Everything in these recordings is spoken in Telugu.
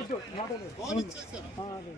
ಇದು ಮಾಡೋದು ಹಾಂ ಅದೇ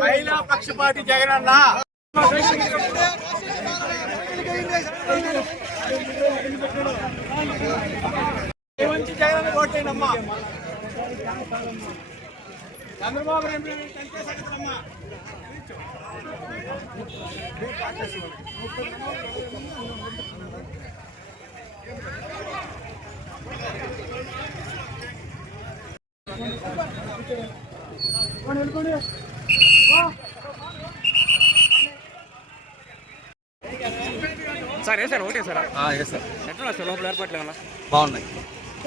మహిళా పక్షపాతి జగనన్న మంచి జగనన్న ఓటేనమ్మా చంద్రబాబు నాయుడు కంటే సగతమ్మా సార్ ఏ సార్ ఒకటే సార్. Yes sir. ఎట్లా సార్ లోపల ఏర్పాట్లు ఏమన్నా? బాగున్నాయి.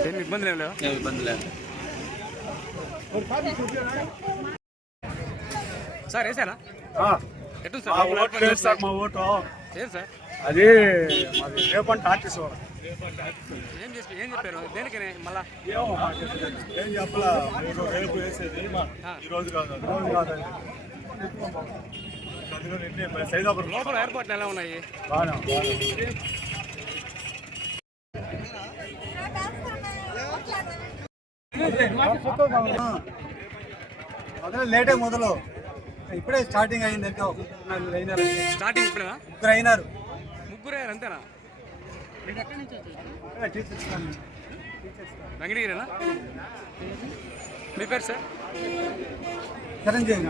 ఏమి ఇబ్బందులు లేవు? ఏం ఇబ్బంది లేదు. సార్ వేసారా ఎట్లా సార్ మా లోపల ఏర్పాట్లు సార్ మా ఓటు. ఏం సార్? అది మాది రేపంట ఆర్టీసీ. ఏం చేసి ఏం చెప్పారు? దేనికి మళ్ళా? ఏమో. ఏం చెప్పలా? రేపు వేసేది. ఈ రోజు కాదు రోజు కాదండి. లోపల ఏర్పాట్లు ఎలా ఉన్నాయి. మొదలు లేటే మొదలు. ఇప్పుడే స్టార్టింగ్ అయింది అయినారు స్టార్టింగ్ ఇప్పుడేనా? ముగ్గురు అయినారు. ముగ్గురే అంతేనా? ఇక్కడే టీచర్స్ కానీ. వెంకటగిరినా మీ పేరు సార్? చిరంజీవి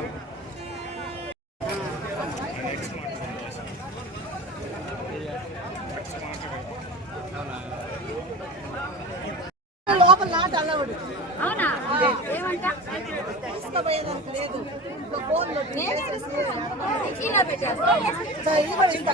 తీసుకుపోయేదానికి లేదు ఇంకో ఫోన్లో కిలో పెట్టేస్తా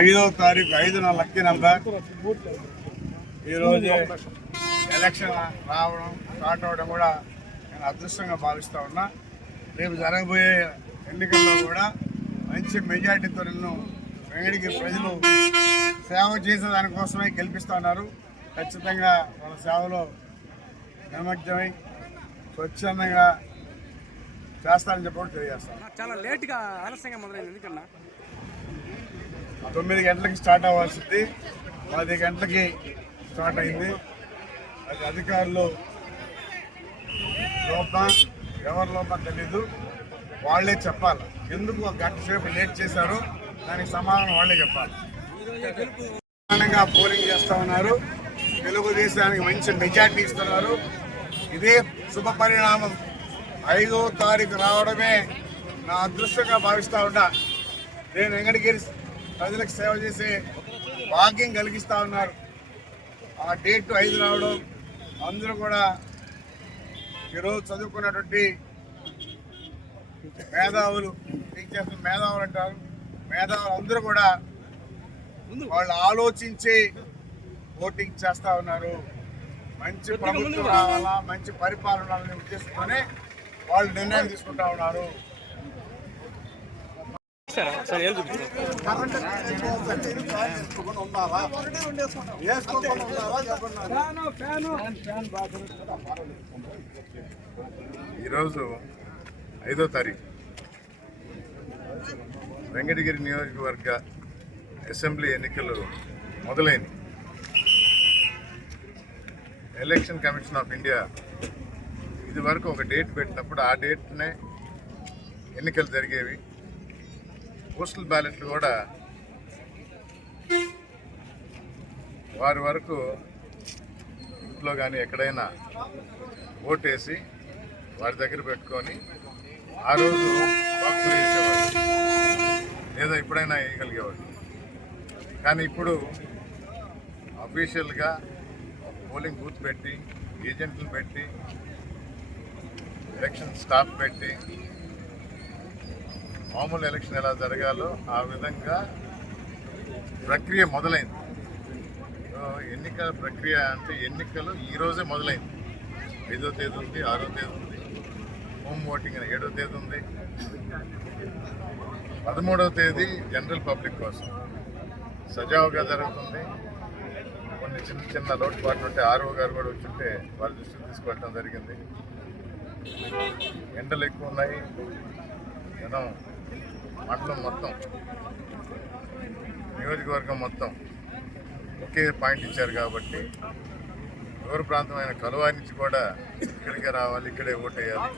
ఐదో తారీఖు ఐదు నా లక్కీ నెంబర్. ఈరోజు ఎలక్షన్ రావడం స్టార్ట్ అవ్వడం కూడా నేను అదృష్టంగా భావిస్తూ ఉన్నా. రేపు జరగబోయే ఎన్నికల్లో కూడా మంచి మెజార్టీతో నన్ను వెంగడికి ప్రజలు సేవ చేసే దానికోసమే గెలిపిస్తున్నారు ఖచ్చితంగా వాళ్ళ సేవలో నిమగ్నమై స్వచ్ఛందంగా చేస్తానని చెప్పి తెలియజేస్తాను. చాలా లేట్గా ఆలస్యంగా మొదలైంది ఎందుకన్నా? తొమ్మిది గంటలకి స్టార్ట్ అవ్వాల్సింది. పది గంటలకి స్టార్ట్ అయింది. అది అధికారులు లోపం ఎవరి లోపం తెలీదు. వాళ్ళే చెప్పాలి. ఎందుకు ఒక గంట సేపు లేట్ చేశారు? దానికి సమాధానం వాళ్ళే చెప్పాలి. ప్రధానంగా పోలింగ్ చేస్తా ఉన్నారు. తెలుగుదేశానికి మంచి మెజార్టీ ఇస్తున్నారు. ఇదే శుభ పరిణామం ఐదో తారీఖు రావడమే నా అదృష్టంగా భావిస్తా ఉన్నా. నేను వెంకటగిరి ప్రజలకు సేవ చేసే భాగ్యం కలిగిస్తా ఉన్నారు. ఆ డేట్ ఐదు రావడం అందరూ కూడా ఈరోజు చదువుకున్నటువంటి మేధావులు టీచర్స్ మేధావులు అంటారు. మేధావులు అందరూ కూడా వాళ్ళు ఆలోచించి ఓటింగ్ చేస్తా ఉన్నారు. మంచి ప్రభుత్వం రావాలా మంచి పరిపాలన ఉద్దేశంతోనే వాళ్ళు నిర్ణయం తీసుకుంటా ఉన్నారు. ఈరోజు ఐదో తారీఖు. వెంకటగిరి నియోజకవర్గ అసెంబ్లీ ఎన్నికలు మొదలైనవి. ఎలక్షన్ కమిషన్ ఆఫ్ ఇండియా ఇది వరకు ఒక డేట్ పెట్టినప్పుడు ఆ డేట్నే ఎన్నికలు జరిగేవి. పోస్టల్ బ్యాలెట్లు కూడా వారి వరకు ఇంట్లో కానీ ఎక్కడైనా ఓటేసి వారి దగ్గర పెట్టుకొని ఆ రోజు బాక్సులు వేసేవారు. లేదా ఎప్పుడైనా వేయగలిగేవాడు కానీ ఇప్పుడు అఫీషియల్గా పోలింగ్ బూత్ పెట్టి ఏజెంట్లు పెట్టి ఎలక్షన్ స్టాఫ్ పెట్టి మామూలు ఎలక్షన్ ఎలా జరగాలో ఆ విధంగా ప్రక్రియ మొదలైంది. ఎన్నికల ప్రక్రియ అంటే ఎన్నికలు ఈరోజే మొదలైంది. ఐదో తేదీ ఉంది ఆరో తేదీ ఉంది హోమ్ ఓటింగ్ అని ఏడో తేదీ ఉంది. పదమూడవ తేదీ జనరల్ పబ్లిక్ కోసం సజావుగా జరుగుతుంది. కొన్ని చిన్న చిన్న లోటుపాట్లు ఉంటే ఆర్ఓ గారు కూడా వచ్చుంటే వారి దృష్టికి తీసుకెళ్ళడం జరిగింది. ఎండలు ఎక్కువ ఉన్నాయి జనం మండలం మొత్తం నియోజకవర్గం మొత్తం ఒకే పాయింట్ ఇచ్చారు కాబట్టి దూర ప్రాంతమైన కలువారి నుంచి కూడా ఇక్కడికే రావాలి ఇక్కడే ఓటేయాలి.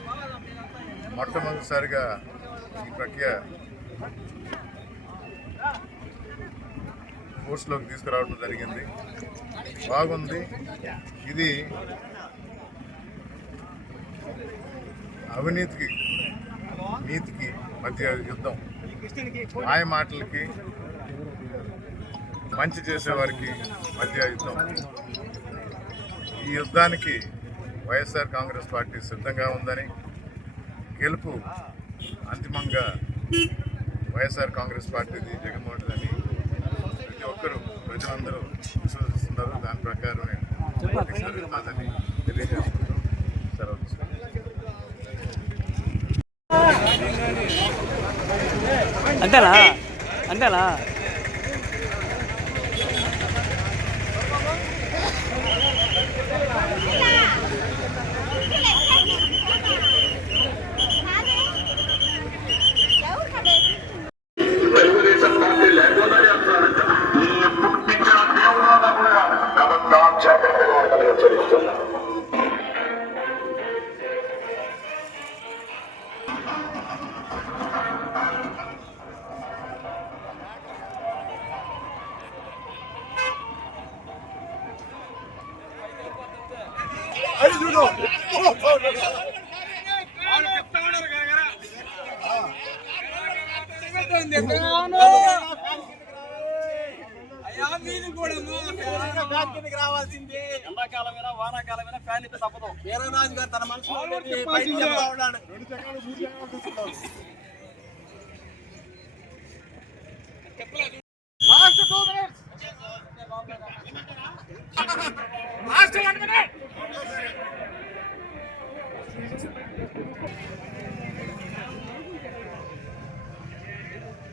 మొట్టమొదటిసారిగా ఈ ప్రక్రియ కోర్సులోకి తీసుకురావడం జరిగింది. బాగుంది. ఇది అవినీతికి నీతికి మధ్య యుద్ధం. మాయ మాటలకి మంచి చేసేవారికి మధ్య యుద్ధం. ఈ యుద్ధానికి వైఎస్ఆర్ కాంగ్రెస్ పార్టీ సిద్ధంగా ఉందని గెలుపు అంతిమంగా వైఎస్ఆర్ కాంగ్రెస్ పార్టీది జగన్మోహన్ అని ప్రతి ఒక్కరూ ప్రజలందరూ విశ్వసిస్తున్నారు. దాని ప్రకారం నేను అంతేనా అంతేనా ఎండాకాలమైనా వానాకాలమైనా ఫ్యాన్ అయితే తప్పదు వీరరాజు గారు తన మనసులో ఉన్నాడు